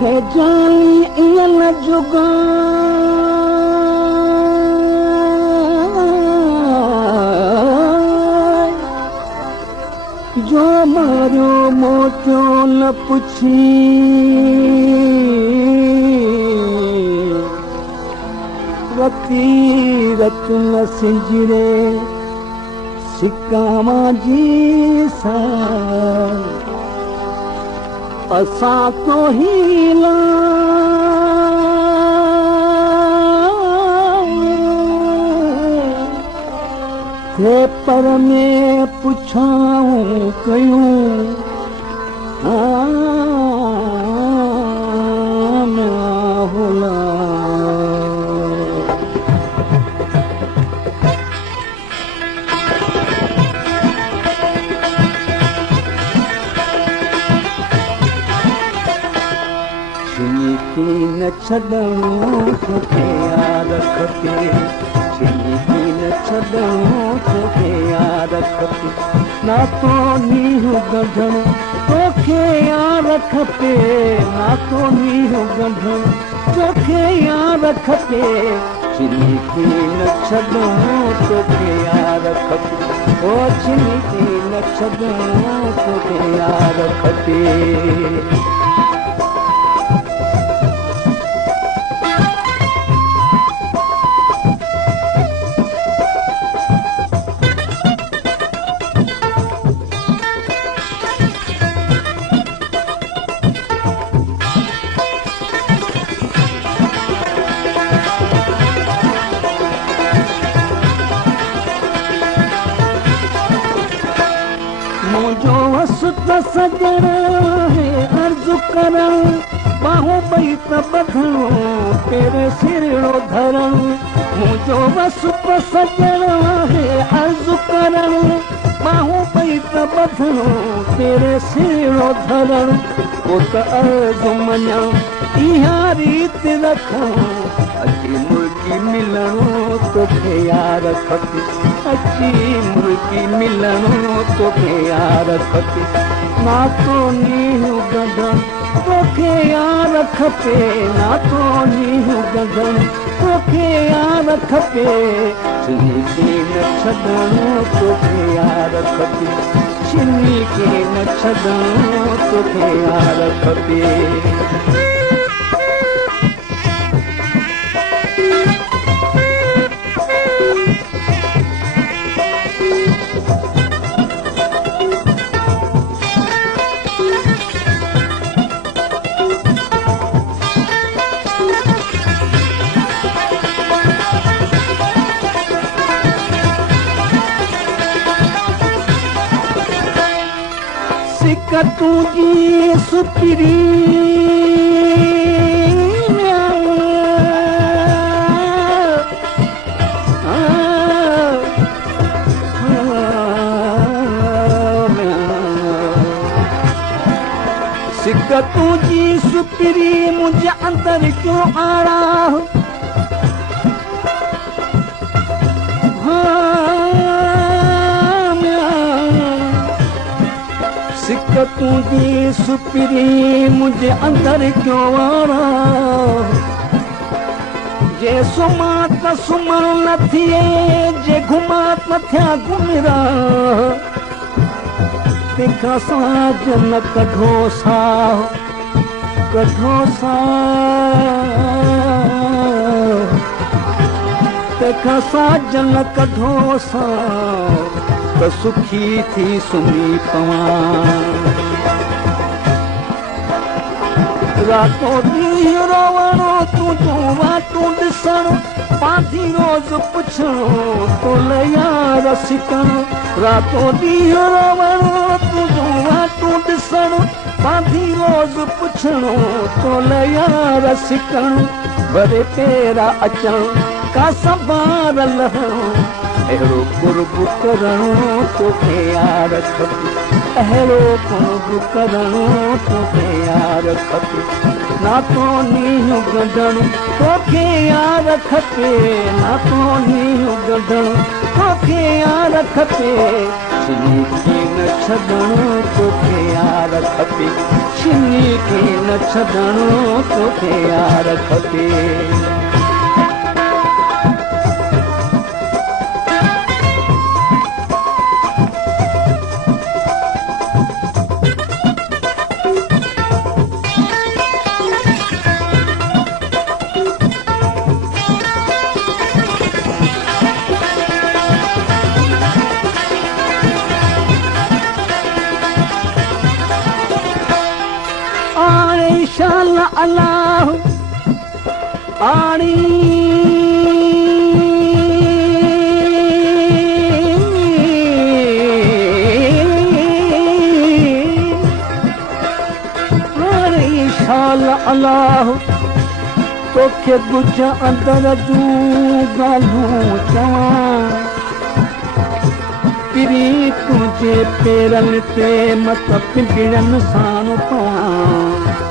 तोखे जानी ईअं न जुगा जो मारियो मोटियो न पुछी रती रत न सिंजरे सिकामा जी सा असा तो हीला थे पर में पुछाऊं कयूं न छॾूं तोखे यार खपे न छॾूं तोखे यार खपे ना तो नीहू गंढण तोखे यार खपे ना तो नीहू गंढण तोखे यार खपे छिनकी न छॾूं तोखे यार खपे ओ छिनकी न छॾूं तोखे यार खपे मुझो वसत सजण है अर्ज़ु करण बाहूं ॿई त ॿधणो तेरे सिरड़ो धरण मुझो वसत सजण है अर्ज़ु करण बाहूं ॿई त ॿधणो तेरे सिरड़ो धरण ओ त अर्ज़ु मञा इहा रीत रखूं अची मुर्गी मिलणो तोखे यार खपे अची मुर्गी मिलणो तोखे यार खपे ना तो नीहू गंढण तोखे यार खपे ना तो नीहू गंढण तोखे यार खपे छिनकी न छॾणो तोखे यार खपे छिनकी न छॾणो तोखे यार खपे सिक तुझी सुपिरी सिक तुझी सुपिरी मुझे अंदर क्यों आड़ा सिक तुझी सुपिरी मुझे अंदर क्यों आड़ा जे सुमा त सुमण न थिए जे घुमा त थिया घुमरा तंहिंखां साज न कढो सा तंहिंखां साज न कढो सा त सुखी थी सुम्ही पवां रातों ॾींहुं रोवणो तुंहिंजो वाटूं ॾिसणु पाधी रोज़ पुछणो तोल यार सिकणु रातों ॾींहुं रोवणो तुंहिंजो वाटूं ॾिसणु पाधी रोज़ पुछणो तोल यार सिकणु भरे पेरा अचणु का संभार लहणो अहिड़ो कुर्ब करणो तोखे यार खपे अहिड़ो कुर्ब करणो तोखे यार खपे ना तो नीहू गंढण तोखे यार खपे ना तो नीहू गंढण तोखे यार खपे छिनी खे न छॾणो तोखे यार खपे छिनी खे न छॾणो तोखे यार खपे अल्लाह आणी शाल अल्लाह तोखे गुज अंदर जूं ॻाल्हियूं चवां पिरी तुंहिंजे पेरनि ते मत पिंजड़नि सां पवां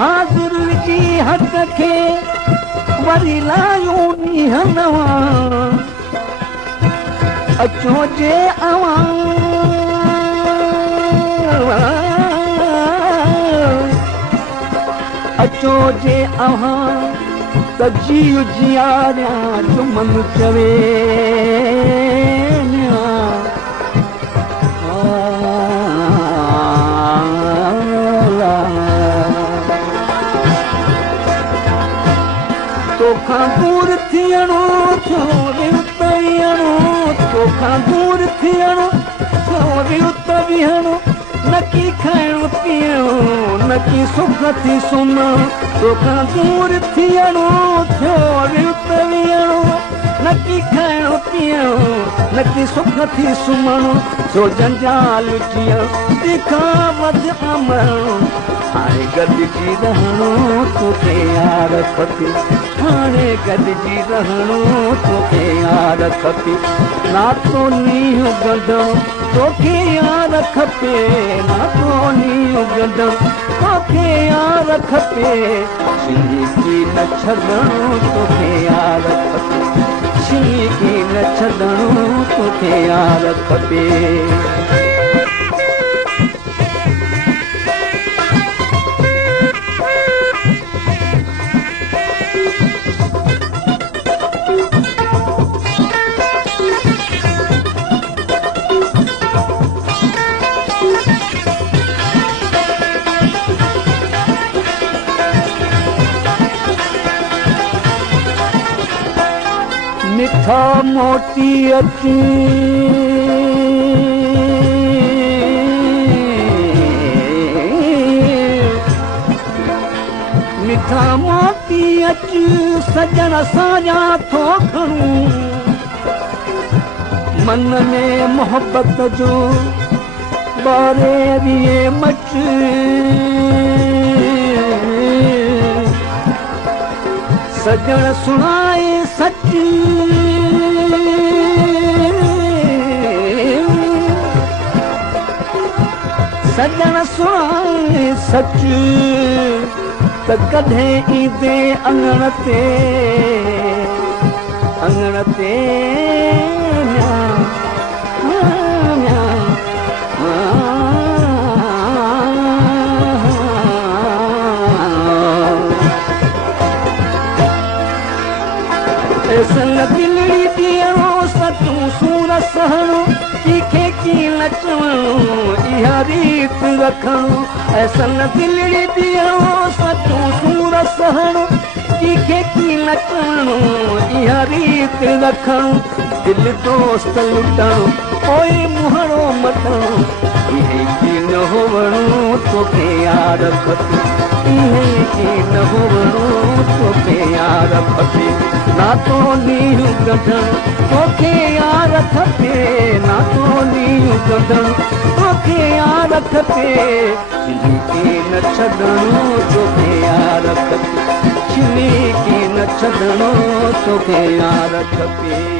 हाज़िर विझी हथ खे वरी लायूं ॾींहं नवां अचो जे अवां अचो जे अवां त जीव जियारियां जो मन चवे तोखां दूर थियणो थियो विउत विहणो तोखां दूर थियणो थियो विउत विहणो न की खाइणो पीअणो न की सुख थी सुम्हणो तोखां दूर थियणो थियो विउत विहणो न की खाइणो पीअणो न की सुख थी सुम्हणो सो जंजाल थियणो तंहिंखां वधि अमरणो हाणे गॾिजी रहणो तोखे यार खपे हाणे गॾिजी रहणो तोखे यार खपे नातो नींहुं गंढणो तोखे यार खपे नातो नींहुं गंढणो तोखे यार खपे छिनी खे न छॾणो तोखे यार खपे छिनी खे न छॾणो तोखे यार खपे मिठा मोती अची मिठा मोती अची सजण सां थो खणूं मन में मोहब्बत जो बारे मच सजण सुनाए सच सजण सुनाए सच त कॾहिं ईंदे अंगण ते दिलड़ी ॾियणो सचूं सूर सहणो तीखे कीअं नचणो इहा रीत रखणो ऐसन दिलड़ी ॾियणो सचूं सूर सहणो तीखे कीअं नचणो इहा रीत रखणो दिलि दोस्त लुटणो पोइ मुहणो मटणो इहे कीअं न हुअणो तोखे यार खपे इहे कीअं न हुअणो तोखे यार खपे नातो नींहुं गंढणो तोखे यार खपे नातो नींहुं गंढणो तोखे यार खपे छिनी खे न छॾणो तोखे यार खपे छिनी खे न छॾणो तोखे यार खपे